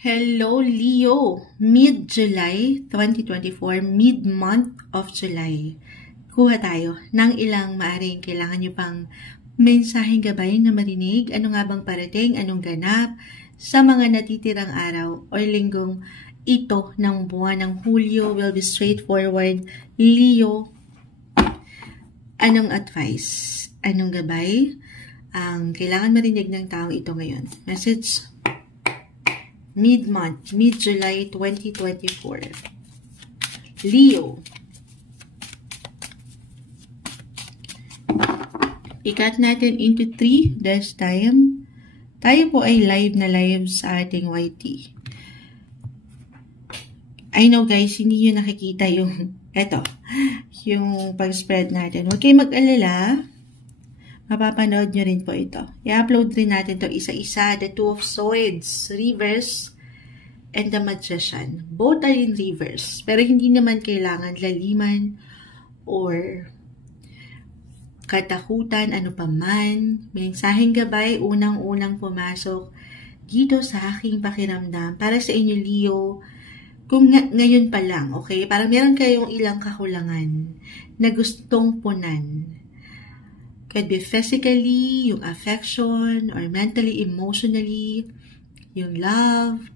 Hello, Leo! Mid-July 2024, mid-month of July. Kuha tayo ng ilang maaring kailangan nyo pang mensaheng gabay na marinig. Ano nga bang parating, anong ganap sa mga natitirang araw o linggong ito ng buwan ng Hulyo. Will be straightforward. Leo, anong advice, anong gabay ang kailangan marinig ng taong ito ngayon? Message mid-month, mid-July 2024. Leo. Ikat natin into 3 this time. Tayo po ay live na live sa ating YT. I know guys, hindi nyo nakikita yung yung pag-spread natin. Huwag kayong mag-alala. Mapapanood nyo rin po ito. I-upload rin natin to isa-isa. The Two of Swords, Reverse, and the Magician. Both are in reverse. Pero hindi naman kailangan laliman or katakutan, ano pa man. Mensaheng gabay, unang-unang pumasok dito sa aking pakiramdam. Para sa inyo, Leo, kung ngayon pa lang, okay? Parang meron kayong ilang kakulangan na gustong punan. Could be physically, yung affection, or mentally, emotionally, yung love,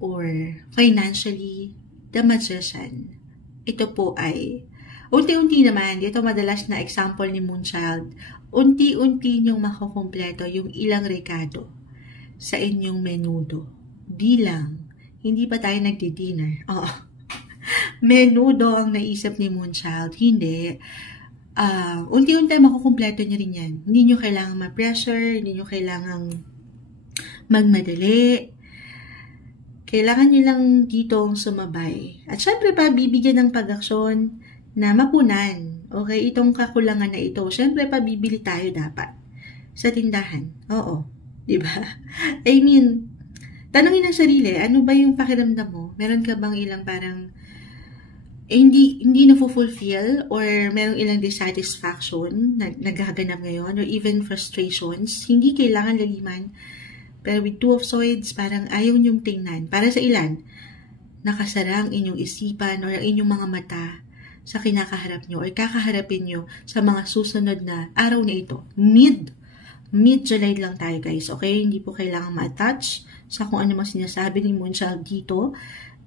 or financially, the Magician. Ito po ay, unti-unti naman, dito madalas na example ni Moonchild, unti-unti niyong makukumpleto yung ilang rekado sa inyong menudo. Bilang, hindi pa tayo nagdi-dinner. Menudo ang naisip ni Moonchild. Hindi. Unti-unti makukumpleto niyo rin yan. Hindi niyo kailangan ma-pressure, hindi niyo kailangan magmadali. Kailangan niyo lang ditong sumabay. At syempre pa, bibigyan ng pag-aksyon na mapunan. Okay, itong kakulangan na ito. Syempre pa, bibili tayo dapat sa tindahan. Oo, diba? I mean, tanungin ang sarili, ano ba yung pakiramdam mo? Meron ka bang ilang parang hindi na-fulfill or merong ilang dissatisfaction na naghaganap ngayon or even frustrations? Hindi kailangan laliman. Pero with Two of Swords, parang ayaw niyong tingnan. Para sa ilan, nakasara ang inyong isipan or ang inyong mga mata sa kinakaharap niyo or kakaharapin niyo sa mga susunod na araw na ito. Mid-July lang tayo guys, okay? Hindi po kailangan ma-attach sa kung ano mang sinasabi ni Moonchild dito.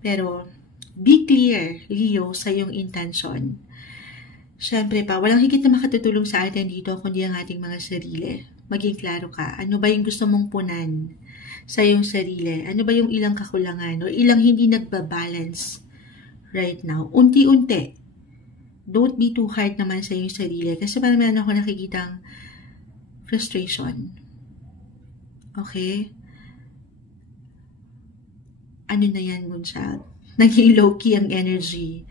Pero be clear, Leo, sa iyong intention. Siyempre pa, walang higit na makatutulong sa atin dito kundi ang ating mga sarili. Maging klaro ka. Ano ba yung gusto mong punan sa iyong sarili? Ano ba yung ilang kakulangan o ilang hindi nagbabalance right now? Unti-unti. Don't be too hard naman sa iyong sarili kasi parang meron ako nakikitang frustration. Okay? Ano na yan, Moonchild? Naging low-key ang energy.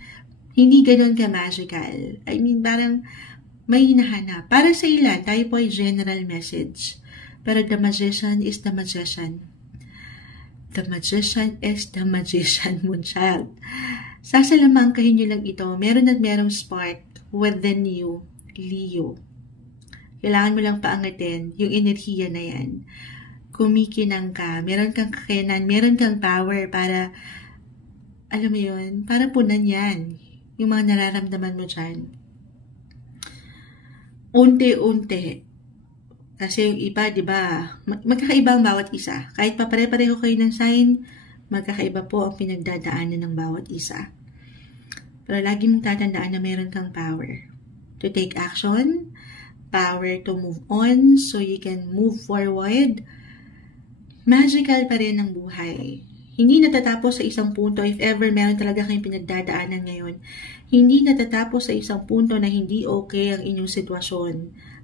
Hindi ganun ka-magical. I mean, parang may hinahanap. Para sa ilan, tayo po ay general message. Pero the Magician is the Magician. The Magician is the Magician, Moonchild. Sasalamangkahin nyo lang ito. Meron at merong spark within you, Leo. Kailangan mo lang paangatin yung enerhiya na yan. Kumikinang ka. Meron kang kakayanan. Meron kang power para alam mo yun, para punan yan. Yung mga nararamdaman mo dyan. Unti-unti. Kasi yung iba, di ba, magkakaiba ang bawat isa. Kahit pa pare-pareho kayo ng sign, magkakaiba po ang pinagdadaanan ng bawat isa. Pero lagi mong tatandaan na meron kang power to take action, power to move on so you can move forward. Magical pa rin ang buhay. Hindi natatapos sa isang punto if ever meron talaga kayong pinagdadaanan ngayon. Hindi natatapos sa isang punto na hindi okay ang inyong sitwasyon,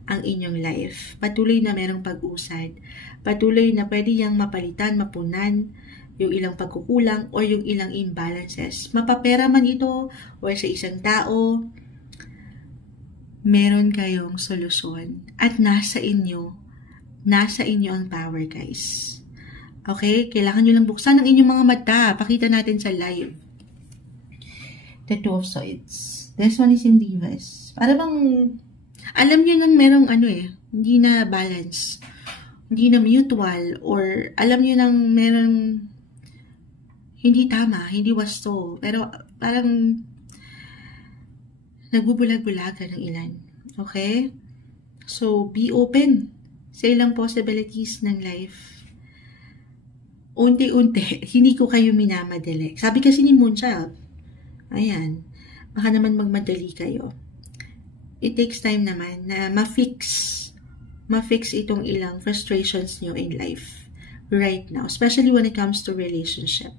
ang inyong life. Patuloy na merong pag-usad. Patuloy na pwede yang mapalitan, mapunan yung ilang pagkukulang o yung ilang imbalances. Mapapera man ito o sa isang tao, meron kayong solusyon. At nasa inyo ang power guys. Okay? Kailangan nyo lang buksan ang inyong mga mata. Pakita natin sa live. The Two of Swords. This one is in reverse. Para bang, alam nyo nang merong hindi na balance. Hindi na mutual. Or alam nyo nang merong hindi tama, hindi wasto, pero parang nagbubulag-bulagan ng ilan. Okay? So, be open sa ilang possibilities ng life. Unti-unti, hindi ko kayo minamadali. Sabi kasi ni Moonchild, ayan, baka naman magmadali kayo. It takes time naman na ma-fix itong ilang frustrations nyo in life right now, especially when it comes to relationship.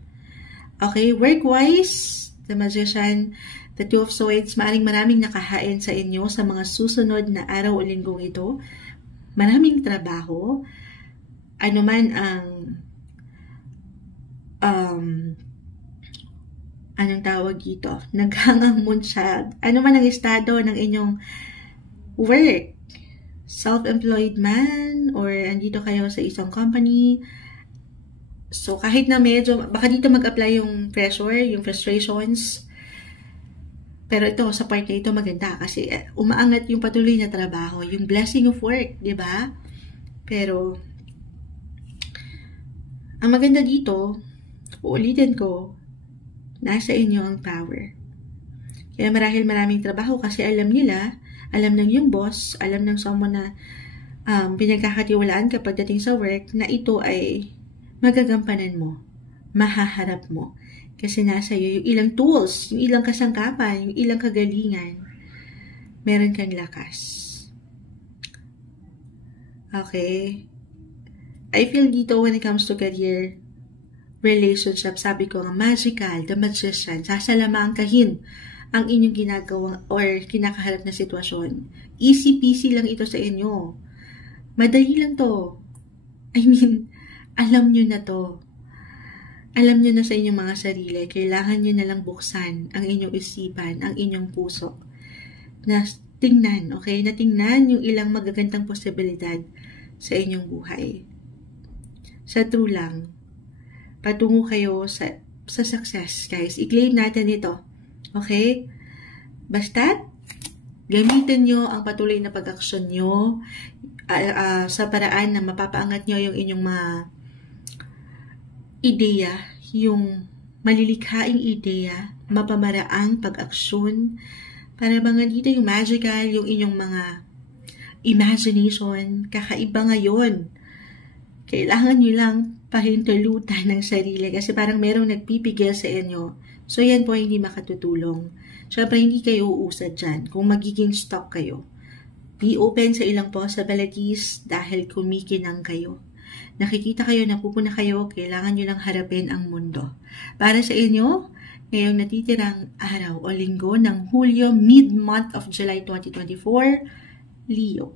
Okay, work-wise, the Magician, the Two of Swords, maraming nakahain sa inyo sa mga susunod na araw o linggong ito. Maraming trabaho. Ano man ang anong tawag dito? Naghangang Moonchild. Ano man ang estado ng inyong work? Self-employed man or andito kayo sa isang company. So, kahit na medyo, baka dito mag-apply yung pressure, yung frustrations. Pero ito, sa part na ito maganda kasi umaangat yung patuloy na trabaho, yung blessing of work, di ba? Pero, ang maganda dito, uulitin ko, nasa inyo ang power. Kaya marahil maraming trabaho kasi alam nila, alam ng yung boss, alam ng someone na pinagkakatiwalaan kapag dating sa work, na ito ay magagampanan mo, mahaharap mo. Kasi nasa iyo yung ilang tools, yung ilang kasangkapan, yung ilang kagalingan. Meron kang lakas. Okay? I feel dito when it comes to career, relationship, sabi ko nga, magical, the Magician, sasalamangkahin ang inyong ginagawa or kinakaharap na sitwasyon. Easy peasy lang ito sa inyo. Madali lang to. I mean, alam nyo na to. Alam nyo na sa inyong mga sarili, kailangan nyo na lang buksan ang inyong isipan, ang inyong puso. Na tingnan, okay? Na tingnan yung ilang magagandang posibilidad sa inyong buhay. Sa true lang, patungo kayo sa success, guys. I-claim natin ito. Okay? Basta, gamitin nyo ang patuloy na pag-aksyon nyo sa paraan na mapapaangat nyo yung inyong mga ideya, yung malilikhaing ideya, mapamaraang pag-aksyon, para mga dito yung magical, yung inyong mga imagination, kakaiba ngayon. Kailangan nyo lang pahintulutan ng sarili kasi parang merong nagpipigil sa inyo. So yan po hindi makatutulong. Syempre hindi kayo uusad dyan kung magiging stuck kayo. Be open sa ilang possibilities dahil kumikinang kayo. Nakikita kayo, napupuna kayo, kailangan nyo lang harapin ang mundo. Para sa inyo, ngayong natitirang araw o linggo ng Hulyo, mid-month of July 2024, Leo.